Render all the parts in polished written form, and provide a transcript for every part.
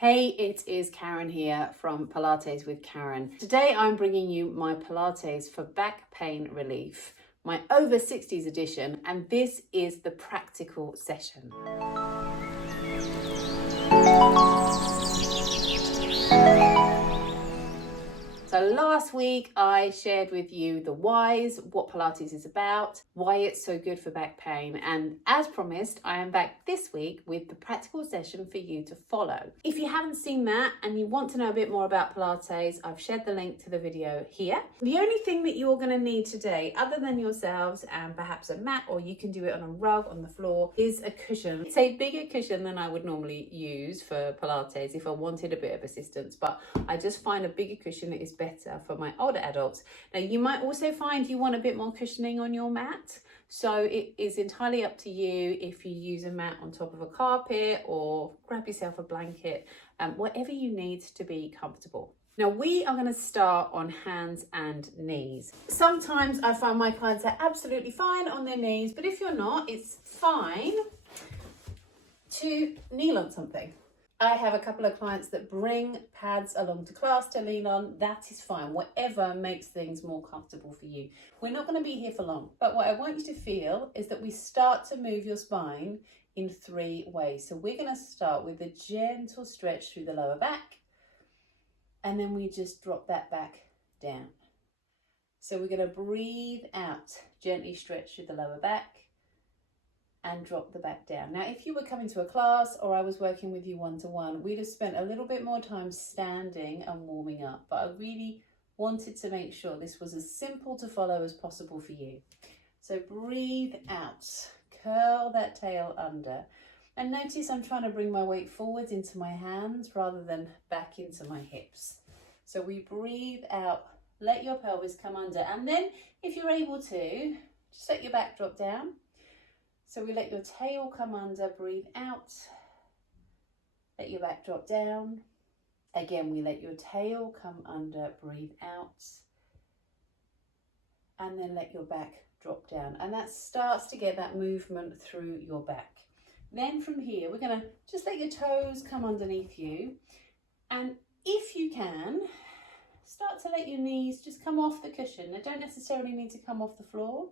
Hey, it is Karen here from Pilates with Karen. Today I'm bringing you my Pilates for back pain relief, my over 60s edition, and this is the practical session. So last week I shared with you the whys, what Pilates is about, why it's so good for back pain, and as promised, I am back this week with the practical session for you to follow. If you haven't seen that and you want to know a bit more about Pilates, I've shared the link to the video here. The only thing that you're going to need today, other than yourselves and perhaps a mat, or you can do it on a rug on the floor, is a cushion. It's a bigger cushion than I would normally use for Pilates if I wanted a bit of assistance, but I just find a bigger cushion is better for my older adults. Now you might also find you want a bit more cushioning on your mat, so it is entirely up to you if you use a mat on top of a carpet or grab yourself a blanket, whatever you need to be comfortable. Now we are going to start on hands and knees. Sometimes I find my clients are absolutely fine on their knees, but if you're not, it's fine to kneel on something. I have a couple of clients that bring pads along to class to lean on. That is fine, whatever makes things more comfortable for you. We're not going to be here for long, but what I want you to feel is that we start to move your spine in 3 ways. So we're going to start with a gentle stretch through the lower back, and then we just drop that back down. So we're going to breathe out, gently stretch through the lower back, and drop the back down. Now, if you were coming to a class or I was working with you one-to-one, we'd have spent a little bit more time standing and warming up, but I really wanted to make sure this was as simple to follow as possible for you. So breathe out, curl that tail under, and notice I'm trying to bring my weight forwards into my hands rather than back into my hips. So we breathe out, let your pelvis come under, and then if you're able to, just let your back drop down. So we let your tail come under, breathe out, let your back drop down. Again, we let your tail come under, breathe out, and then let your back drop down. And that starts to get that movement through your back. Then from here, we're gonna just let your toes come underneath you. And if you can, start to let your knees just come off the cushion. They don't necessarily need to come off the floor.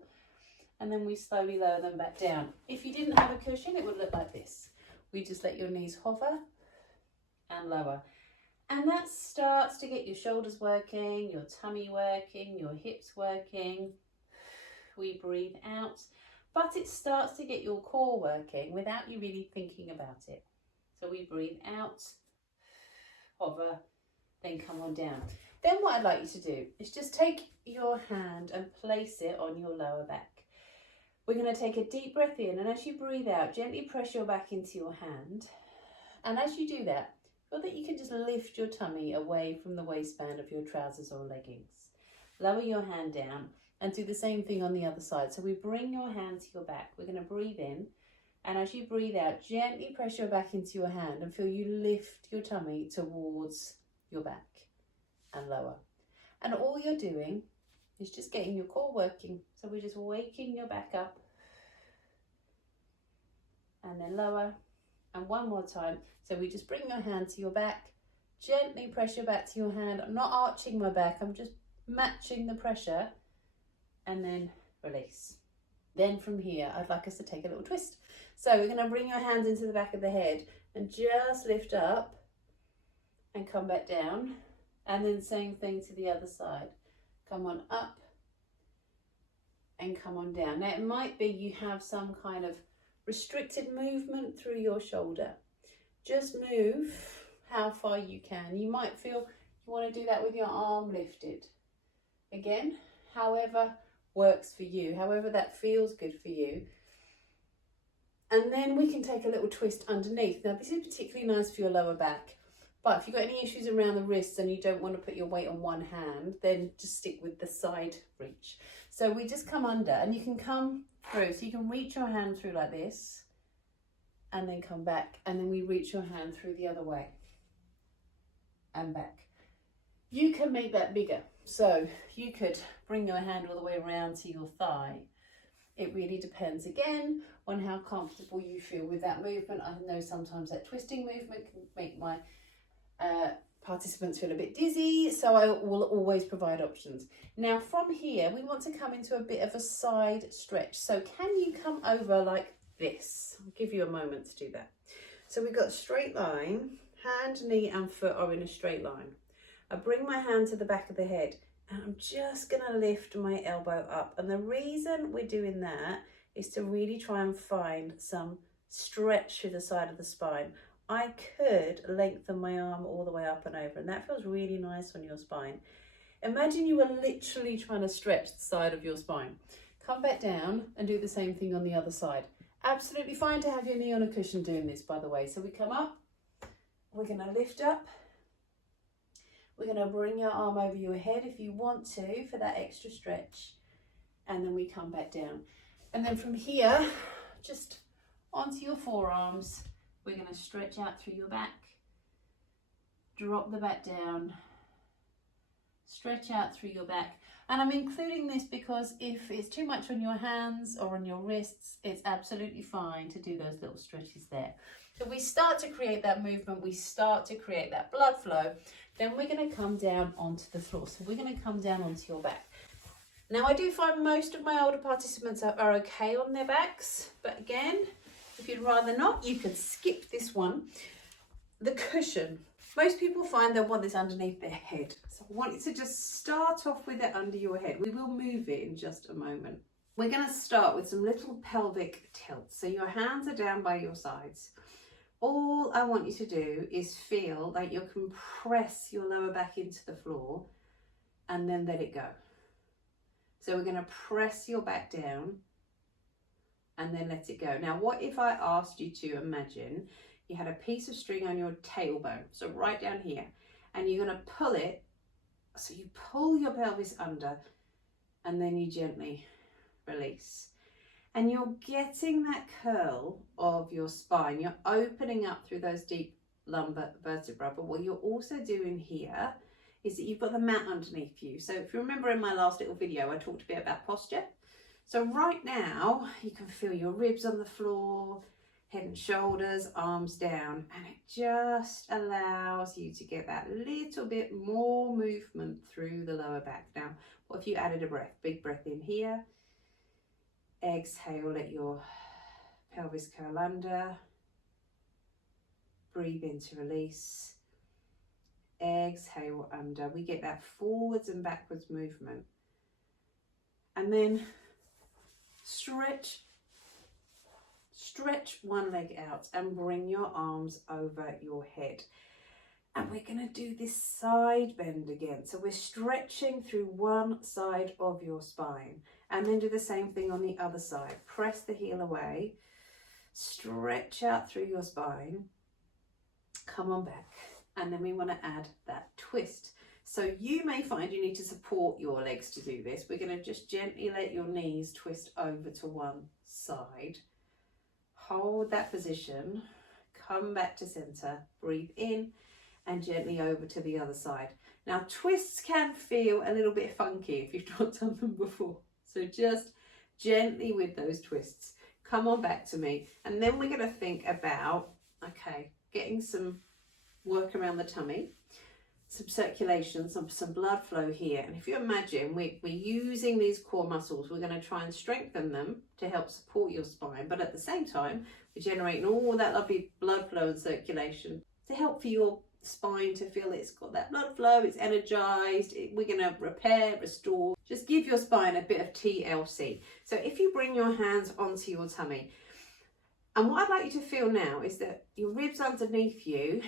And then we slowly lower them back down. If you didn't have a cushion, it would look like this. We just let your knees hover and lower. And that starts to get your shoulders working, your tummy working, your hips working. We breathe out, but it starts to get your core working without you really thinking about it. So we breathe out, hover, then come on down. Then what I'd like you to do is just take your hand and place it on your lower back. We're going to take a deep breath in, and as you breathe out, gently press your back into your hand. And as you do that, feel that you can just lift your tummy away from the waistband of your trousers or leggings. Lower your hand down and do the same thing on the other side. So we bring your hand to your back. We're going to breathe in, and as you breathe out, gently press your back into your hand and feel you lift your tummy towards your back and lower. And all you're doing is just getting your core working. So we're just waking your back up and then lower. And one more time. So we just bring your hand to your back, gently press your back to your hand. I'm not arching my back, I'm just matching the pressure, and then release. Then from here, I'd like us to take a little twist. So we're going to bring your hands into the back of the head and just lift up and come back down. And then same thing to the other side. Come on up and come on down. Now it might be you have some kind of restricted movement through your shoulder. Just move how far you can. You might feel you want to do that with your arm lifted. Again, however works for you, however that feels good for you. And then we can take a little twist underneath. Now this is particularly nice for your lower back. But if you've got any issues around the wrists and you don't want to put your weight on one hand, then just stick with the side reach. So we just come under, and you can come through. So you can reach your hand through like this and then come back. And then we reach your hand through the other way and back. You can make that bigger. So you could bring your hand all the way around to your thigh. It really depends again on how comfortable you feel with that movement. I know sometimes that twisting movement can make my Participants feel a bit dizzy, so I will always provide options. Now from here, we want to come into a bit of a side stretch. So can you come over like this? I'll give you a moment to do that. So we've got a straight line, hand, knee and foot are in a straight line. I bring my hand to the back of the head and I'm just going to lift my elbow up. And the reason we're doing that is to really try and find some stretch through the side of the spine. I could lengthen my arm all the way up and over, and that feels really nice on your spine. Imagine you were literally trying to stretch the side of your spine. Come back down and do the same thing on the other side. Absolutely fine to have your knee on a cushion doing this, by the way. So we come up, we're going to lift up. We're going to bring your arm over your head if you want to for that extra stretch. And then we come back down. And then from here, just onto your forearms. We're going to stretch out through your back, drop the back down, stretch out through your back. And I'm including this because if it's too much on your hands or on your wrists, it's absolutely fine to do those little stretches there. So we start to create that movement, we start to create that blood flow, then we're going to come down onto the floor. So we're going to come down onto your back. Now I do find most of my older participants are okay on their backs, but again, if you'd rather not, you could skip this one. The cushion. Most people find they want this underneath their head. So I want you to just start off with it under your head. We will move it in just a moment. We're going to start with some little pelvic tilts. So your hands are down by your sides. All I want you to do is feel like you can press your lower back into the floor and then let it go. So we're going to press your back down and then let it go. Now, what if I asked you to imagine you had a piece of string on your tailbone, so right down here, and you're going to pull it, so you pull your pelvis under, and then you gently release. And you're getting that curl of your spine. You're opening up through those deep lumbar vertebrae, but what you're also doing here is that you've got the mat underneath you. So if you remember in my last little video, I talked a bit about posture. So right now, you can feel your ribs on the floor, head and shoulders, arms down, and it just allows you to get that little bit more movement through the lower back. Now, what if you added a breath? Big breath in here. Exhale, let your pelvis curl under. Breathe in to release. Exhale under. We get that forwards and backwards movement. And then stretch one leg out and bring your arms over your head. And we're going to do this side bend again. So we're stretching through one side of your spine and then do the same thing on the other side. Press the heel away, stretch out through your spine, come on back. And then we want to add that twist. So you may find you need to support your legs to do this. We're going to just gently let your knees twist over to one side. Hold that position, come back to center, breathe in and gently over to the other side. Now twists can feel a little bit funky if you've not done them before. So just gently with those twists, come on back to me. And then we're going to think about, okay, getting some work around the tummy, some circulation, some blood flow here. And if you imagine we're using these core muscles, we're going to try and strengthen them to help support your spine. But at the same time, we're generating all that lovely blood flow and circulation to help for your spine to feel it's got that blood flow, it's energized. We're going to repair, restore, just give your spine a bit of TLC. So if you bring your hands onto your tummy, and what I'd like you to feel now is that your ribs underneath you,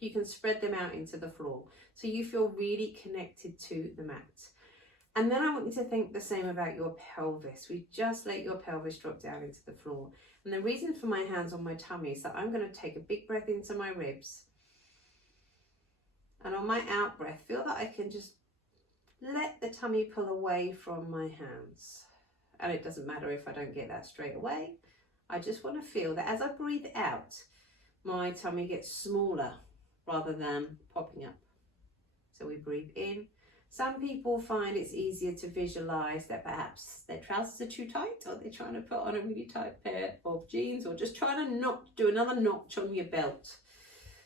you can spread them out into the floor. So you feel really connected to the mat. And then I want you to think the same about your pelvis. We just let your pelvis drop down into the floor. And the reason for my hands on my tummy is that I'm going to take a big breath into my ribs. And on my out breath, feel that I can just let the tummy pull away from my hands. And it doesn't matter if I don't get that straight away. I just want to feel that as I breathe out, my tummy gets smaller rather than popping up. So we breathe in. Some people find it's easier to visualize that perhaps their trousers are too tight, or they're trying to put on a really tight pair of jeans, or just trying to do another notch on your belt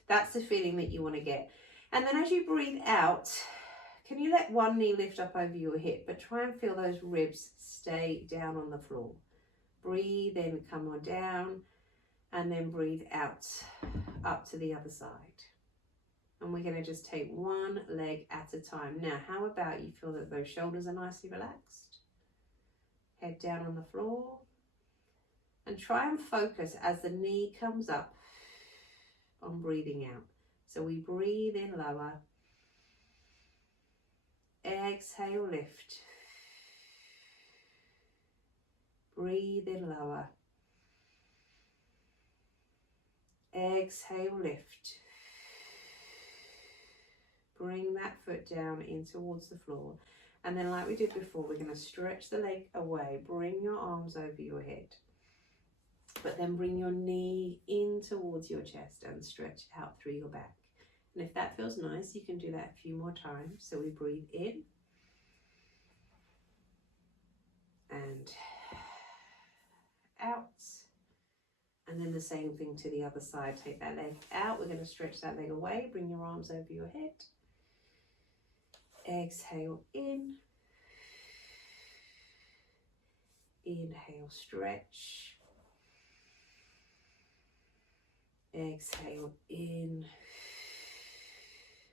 That's the feeling that you want to get. And then as you breathe out, can you let one knee lift up over your hip, but try and feel those ribs stay down on the floor. Breathe in, come on down, and then breathe out, up to the other side. And we're going to just take one leg at a time. Now, how about you feel that those shoulders are nicely relaxed? Head down on the floor. And try and focus as the knee comes up on breathing out. So we breathe in lower. Exhale, lift. Breathe in lower. Exhale, lift. Bring that foot down in towards the floor. And then like we did before, we're going to stretch the leg away. Bring your arms over your head. But then bring your knee in towards your chest and stretch out through your back. And if that feels nice, you can do that a few more times. So we breathe in. And out. And then the same thing to the other side. Take that leg out. We're going to stretch that leg away. Bring your arms over your head. Exhale in. Inhale, stretch. Exhale in.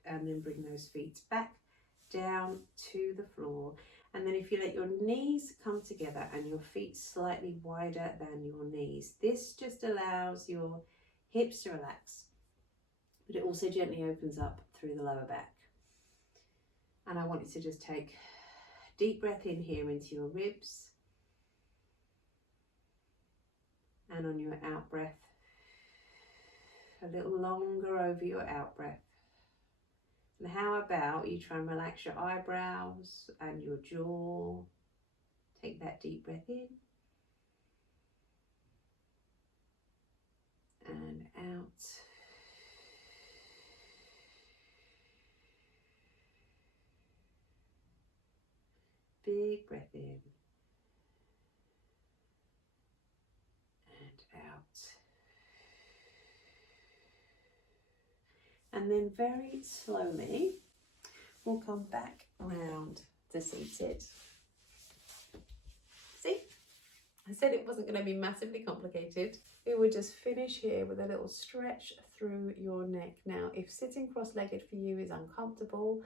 And then bring those feet back down to the floor. And then if you let your knees come together and your feet slightly wider than your knees, this just allows your hips to relax, but it also gently opens up through the lower back. And I want you to just take a deep breath in here into your ribs. And on your out breath, a little longer over your out breath. And how about you try and relax your eyebrows and your jaw. Take that deep breath in. And out. Big breath in. And out. And then very slowly, we'll come back around to seated. See? I said it wasn't going to be massively complicated. We would just finish here with a little stretch through your neck. Now, if sitting cross-legged for you is uncomfortable,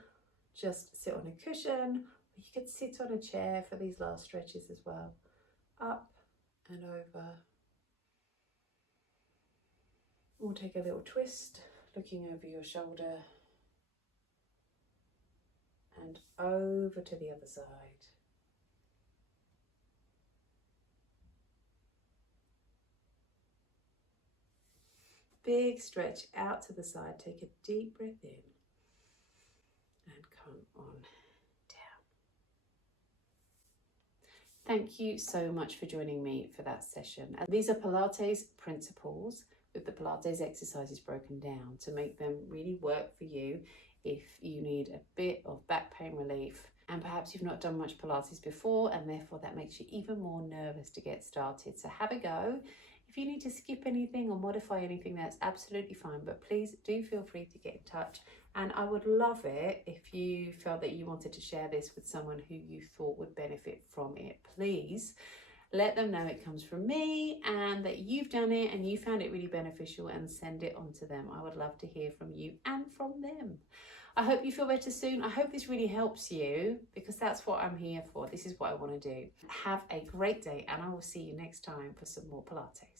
just sit on a cushion, or you could sit on a chair for these last stretches as well. Up and over. We'll take a little twist, looking over your shoulder and over to the other side. Big stretch out to the side. Take a deep breath in and come on down. Thank you so much for joining me for that session. And these are Pilates principles with the Pilates exercises broken down to make them really work for you if you need a bit of back pain relief and perhaps you've not done much Pilates before and therefore that makes you even more nervous to get started. So have a go. If you need to skip anything or modify anything, that's absolutely fine, but please do feel free to get in touch. And I would love it if you felt that you wanted to share this with someone who you thought would benefit from it. Please let them know it comes from me and that you've done it and you found it really beneficial, and send it on to them. I would love to hear from you and from them. I hope you feel better soon. I hope this really helps you, because that's what I'm here for. This is what I want to do. Have a great day, and I will see you next time for some more Pilates.